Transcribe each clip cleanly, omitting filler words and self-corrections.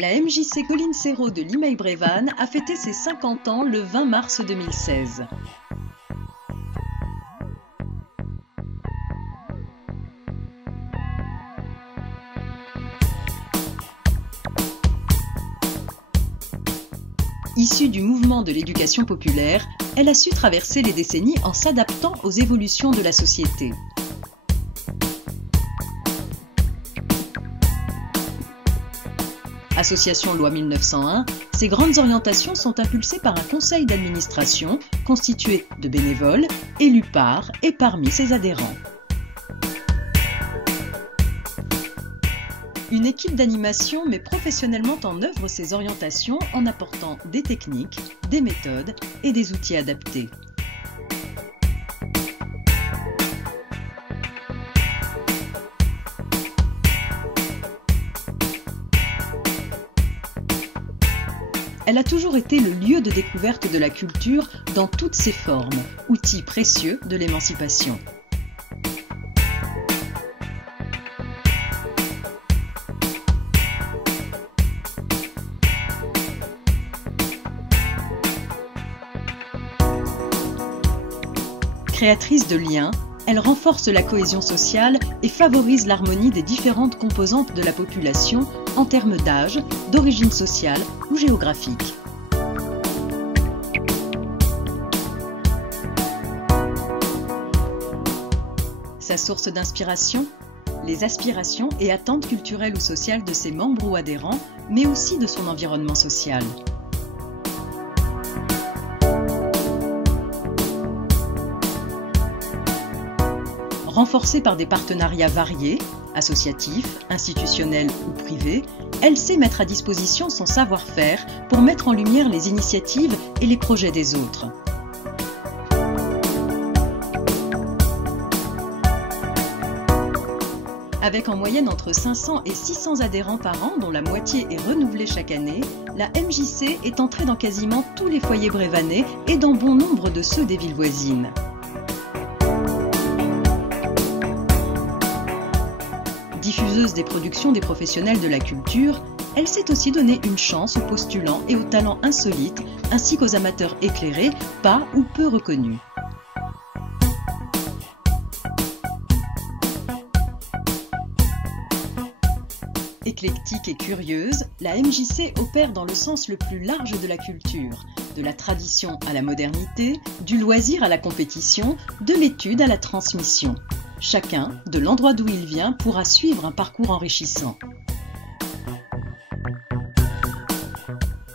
La MJC Colline Serrault de Limeil-Brévannes a fêté ses 50 ans le 20 mars 2016. Issue du mouvement de l'éducation populaire, elle a su traverser les décennies en s'adaptant aux évolutions de la société. Association Loi 1901, ces grandes orientations sont impulsées par un conseil d'administration constitué de bénévoles, élus par et parmi ses adhérents. Une équipe d'animation met professionnellement en œuvre ces orientations en apportant des techniques, des méthodes et des outils adaptés. Elle a toujours été le lieu de découverte de la culture dans toutes ses formes, outil précieux de l'émancipation. Créatrice de liens, elle renforce la cohésion sociale et favorise l'harmonie des différentes composantes de la population en termes d'âge, d'origine sociale ou géographique. Sa source d'inspiration, les aspirations et attentes culturelles ou sociales de ses membres ou adhérents, mais aussi de son environnement social. Renforcée par des partenariats variés, associatifs, institutionnels ou privés, elle sait mettre à disposition son savoir-faire pour mettre en lumière les initiatives et les projets des autres. Avec en moyenne entre 500 et 600 adhérents par an, dont la moitié est renouvelée chaque année, la MJC est entrée dans quasiment tous les foyers brévannais et dans bon nombre de ceux des villes voisines. Diffuseuse des productions des professionnels de la culture, elle s'est aussi donné une chance aux postulants et aux talents insolites, ainsi qu'aux amateurs éclairés, pas ou peu reconnus. Éclectique et curieuse, la MJC opère dans le sens le plus large de la culture, de la tradition à la modernité, du loisir à la compétition, de l'étude à la transmission. Chacun, de l'endroit d'où il vient, pourra suivre un parcours enrichissant.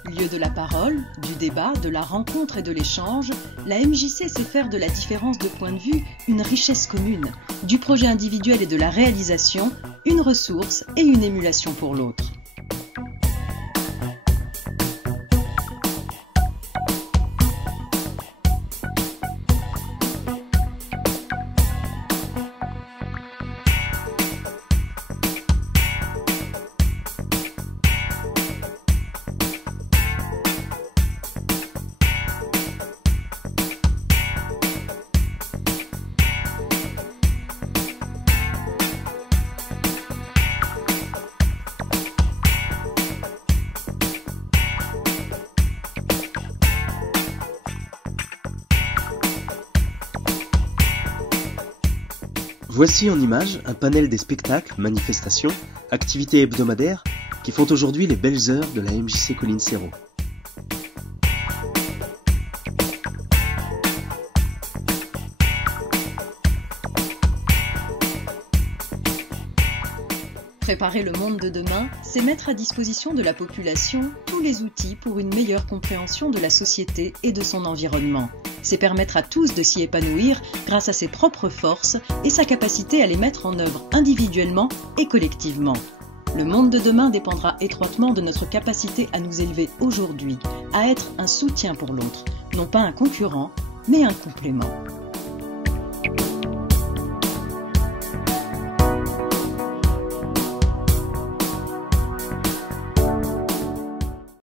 Lieu de la parole, du débat, de la rencontre et de l'échange, la MJC sait faire de la différence de point de vue une richesse commune, du projet individuel et de la réalisation, une ressource et une émulation pour l'autre. Voici en images un panel des spectacles, manifestations, activités hebdomadaires qui font aujourd'hui les belles heures de la MJC Colline Serrault. Préparer le monde de demain, c'est mettre à disposition de la population tous les outils pour une meilleure compréhension de la société et de son environnement. C'est permettre à tous de s'y épanouir grâce à ses propres forces et sa capacité à les mettre en œuvre individuellement et collectivement. Le monde de demain dépendra étroitement de notre capacité à nous élever aujourd'hui, à être un soutien pour l'autre, non pas un concurrent, mais un complément.